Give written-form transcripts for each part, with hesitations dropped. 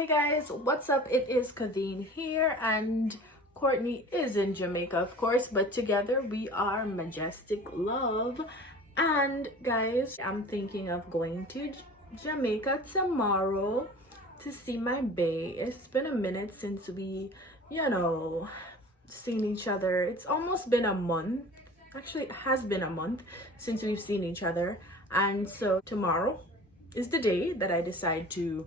Hey guys, what's up? It is Kavine here, and Courtney is in Jamaica, of course, but together we are Majestic Love. And guys, I'm thinking of going to Jamaica tomorrow to see my bae. It's been a minute since we, seen each other. It's almost been a month. Actually, it has been a month since we've seen each other. And so tomorrow is the day that I decide to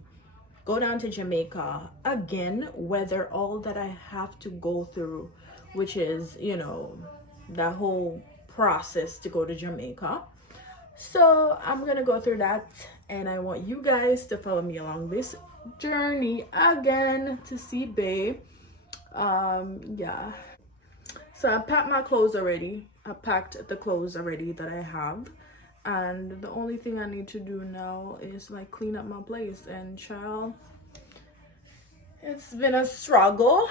go down to Jamaica again, whether all that I have to go through, which is, that whole process to go to Jamaica. So I'm gonna go through that, and I want you guys to follow me along this journey again to see bae. Yeah. So I packed my clothes already. I packed the clothes already that I have. And the only thing I need to do now is like clean up my place. And child, it's been a struggle,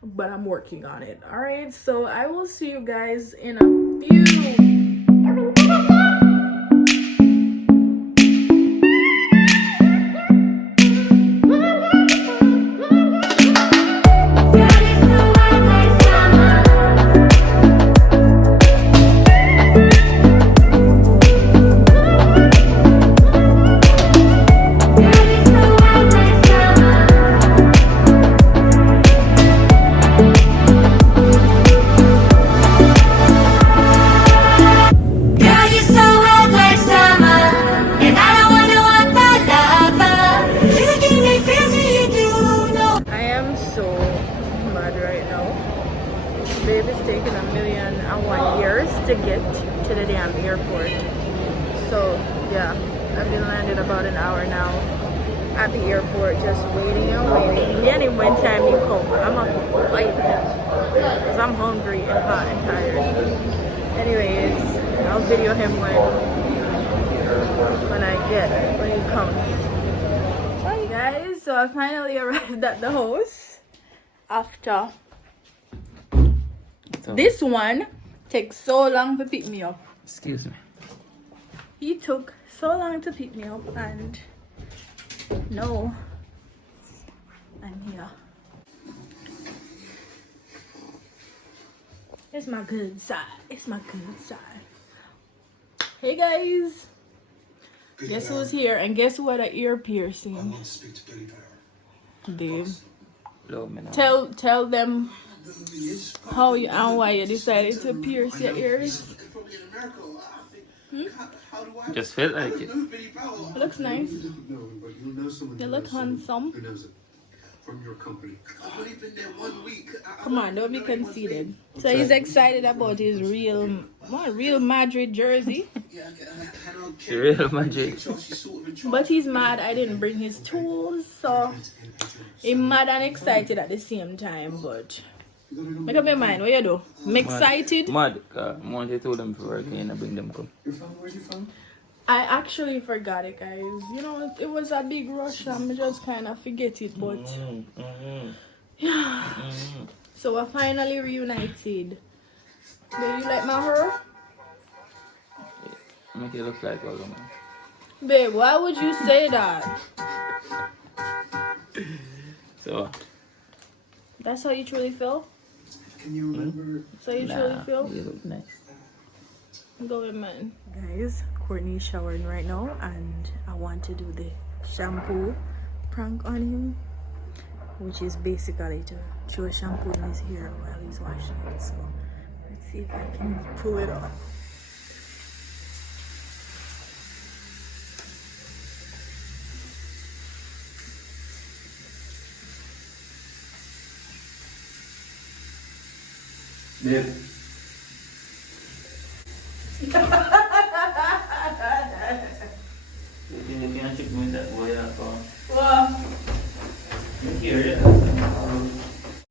but I'm working on it. All right, so I will see you guys in a few. Babe is taking 1,000,001 years to get to the damn airport. So yeah, I've been landed about an hour now at the airport, just waiting and waiting. Then when time you come, I'm a flight because I'm hungry and hot and tired. Anyways, I'll video him when he comes. Hi guys, so I finally arrived at the house after. This one takes so long to pick me up. Excuse me. He took so long to pick me up, and no, I'm here. It's my good side. It's my good side. Hey guys, guess who's here? And guess what? An ear piercing. I want to speak to Billy Bear. Dave, Hello, man. tell them how you and why you decided to pierce your ears. Just felt like it. It looks nice. You look handsome. From your company. I've only been there 1 week. Come on, don't be conceited. So he's excited about his real Madrid jersey. Real magic. But he's mad I didn't bring his tools, so he's mad and excited at the same time. But make up your mind, what you do? I'm excited. Mad. Monty told them for work and I bring them come. Where's you from? I actually forgot it, guys. It was a big rush. I'm just kind of forget it, but yeah. So we're finally reunited. Do you like my hair? Make it look like all of them. Babe, why would you say that? So. That's how you truly feel? Can you remember? So you truly feel? You look nice. Go in, man. Guys, Courtney's showering right now, and I want to do the shampoo prank on him, which is basically to throw shampoo in his hair while he's washing it. So let's see if I can pull it off. Yeah.